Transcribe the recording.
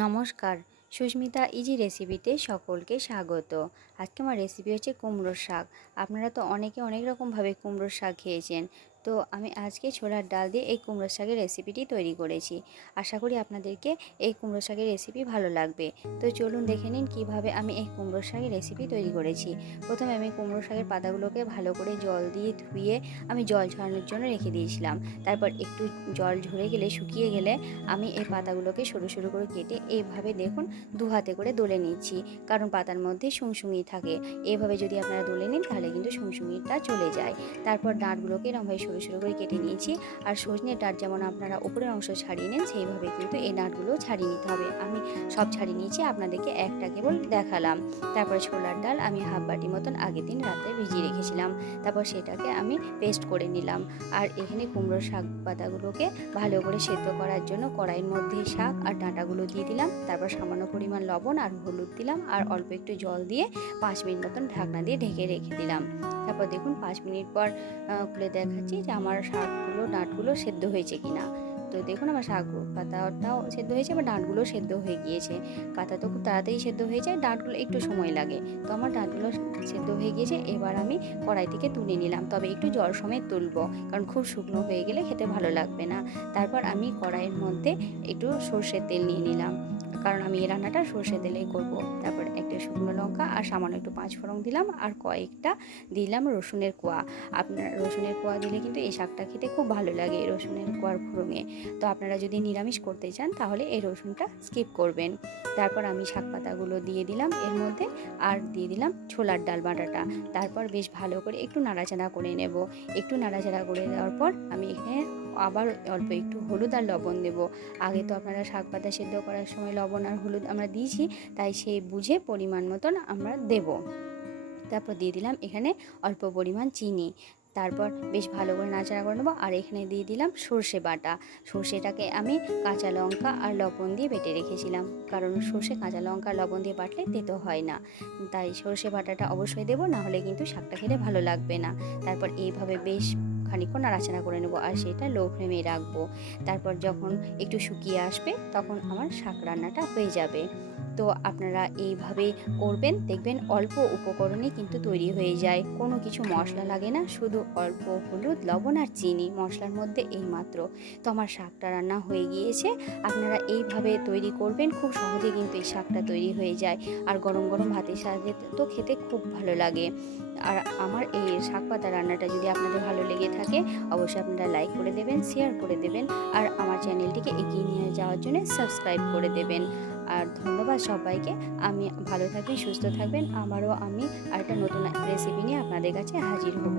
নমস্কার, সুস্মিতা ইজি রেসিপিতে সকলকে স্বাগত। আজকে আমার রেসিপি হচ্ছে কুমড়োর শাক। আপনারা তো অনেকে অনেক রকমভাবে কুমড়োর শাক খেয়েছেন। তো আমি আজকে ছোলার ডাল দিয়ে এই কুমড়োর শাকের রেসিপিটি তৈরি করেছি। আশা করি আপনাদেরকে এই কুমড়ো শাকের রেসিপি ভালো লাগবে। তো চলুন দেখে নিন কীভাবে আমি এই কুমড়ো শাকের রেসিপি তৈরি করেছি। প্রথমে আমি কুমড়ো শাকের পাতাগুলোকে ভালো করে জল দিয়ে ধুয়ে আমি জল ঝরানোর জন্য রেখে দিয়েছিলাম। তারপর একটু জল ঝরে গেলে শুকিয়ে গেলে আমি এই পাতাগুলোকে সরু সরু করে কেটে এইভাবে দেখুন দু হাতে করে দলে নিচ্ছি, কারণ পাতার মধ্যে শুংশুঙি থাকে। এইভাবে যদি আপনারা দলে নিন তাহলে কিন্তু শুংশুঙিটা চলে যায়। তারপর ডাঁটগুলোকে এরকমভাবে সরু সরু করে কেটে নিয়েছি। আর সজনের ডাঁট যেমন আপনারা উপরের অংশ ছাড়িয়ে নেন, সেইভাবে কিন্তু এই ডাঁটগুলো ছাড়িয়ে নিতে হবে। আমি সব ছাড়িয়ে নিয়েছি, আপনাদেরকে একটা কেবল দেখালাম। তারপর ছোলার ডাল আমি হাফ বাটি মতন আগের দিন রাতে ভিজিয়ে রেখেছিলাম। তারপর সেটাকে আমি পেস্ট করে নিলাম। আর এখানে কুমড়োর শাক পাতাগুলোকে ভালো করে সেদ্ধ করার জন্য কড়াইয়ের মধ্যে শাক আর ডাঁটাগুলো দিয়ে দিলাম। তারপর সামান্য পরিমাণ লবণ আর হলুদ দিলাম আর অল্প একটু জল দিয়ে 5 মিনিট মতন ঢাকনা দিয়ে ঢেকে রেখে দিলাম। তারপর দেখুন 5 মিনিট পর খুলে দেখাচ্ছি যে আমার শাকগুলো ডাঁটগুলো সেদ্ধ হয়েছে কিনা। তো দেখুন আমার শাক পাতাটাও সেদ্ধ হয়েছে বা ডাঁটগুলো সেদ্ধ হয়ে গিয়েছে। পাতা তো খুব তাড়াতাড়ি সেদ্ধ হয়ে যায়, ডাঁটগুলো একটু সময় লাগে। তো আমার ডাঁটগুলো সেদ্ধ হয়ে গিয়েছে। এবার আমি কড়াই থেকে তুলে নিলাম, তবে একটু জল সমেত তুলবো, কারণ খুব শুকনো হয়ে গেলে খেতে ভালো লাগবে না। তারপর আমি কড়াইয়ের মধ্যে একটু সর্ষের তেল নিয়ে নিলাম, কারণ আমি এই রান্নাটা সর্ষে তেলেই করব। তারপর একটা শুকনো লঙ্কা আর সামান্য একটু 5 ফোড়ন দিলাম আর কয়েকটা দিলাম রসুনের কোয়া। আপনার রসুনের কোয়া দিলে কিন্তু এই শাকটা খেতে খুব ভালো লাগে রসুনের কোয়ার ফোড়নে। তো আপনারা যদি নিরামিষ করতে চান তাহলে এই রসুনটা স্কিপ করবেন। তারপর আমি শাক পাতাগুলো দিয়ে দিলাম এর মধ্যে আর দিয়ে দিলাম ছোলার ডাল বাটাটা। তারপর বেশ ভালো করে একটু নাড়াচাড়া করে নেব। একটু নাড়াচাড়া করে দেওয়ার পর আমি এখানে আবার অল্প একটু হলুদ আর লবণ দেব। আগে তো আপনারা শাক পাতা সেদ্ধ করার সময় লবণ আর হলুদ আমরা দিয়েছি, তাই সেই বুঝে পরিমাণ মতন আমরা দেব। তারপর দিয়ে দিলাম এখানে অল্প পরিমাণ চিনি। তারপর বেশ ভালো করে নাড়াচাড়া করে নেবো। আর এখানে দিয়ে দিলাম সর্ষে বাটা। সর্ষেটাকে আমি কাঁচা লঙ্কা আর লবণ দিয়ে বেটে রেখেছিলাম, কারণ সর্ষে কাঁচা লঙ্কা লবণ দিয়ে বাটলে তেতো হয় না। তাই সর্ষে বাটাটা অবশ্যই দেবো, না হলে কিন্তু শাকটা খেতে ভালো লাগবে না। তারপর এইভাবে বেশ খানিকক্ষণ নাড়াচাড়া করে নেবো আর সেটা লো ফ্লেমে রাখবো। তারপর যখন একটু শুকিয়ে আসবে তখন আমার শাক রান্নাটা হয়ে যাবে। তো আপনারা এইভাবে করবেন, দেখবেন অল্প উপকরণে কিন্তু তৈরি হয়ে যায়, কোনো কিছু মশলা লাগে না, শুধু অল্প হলুদ লবণ আর চিনি মশলার মধ্যে এইমাত্র। তো আমার শাকটা রান্না হয়ে গিয়েছে। আপনারা এইভাবে তৈরি করবেন, খুব সহজে কিন্তু এই শাকটা তৈরি হয়ে যায়। আর গরম গরম ভাতের সাথে তো খেতে খুব ভালো লাগে। আর আমার এই শাক পাতা রান্নাটা যদি আপনাদের ভালো লেগে থাকে অবশ্যই আপনারা লাইক করে দেবেন, শেয়ার করে দেবেন আর আমার চ্যানেলটিকে এগিয়ে নিয়ে যাওয়ার জন্য সাবস্ক্রাইব করে দেবেন। আর ধন্যবাদ সবাইকে। আমি ভালো থাকবেন, সুস্থ থাকবেন। আমি আরেকটা নতুন রেসিপি নিয়ে আপনাদের কাছে হাজির হব।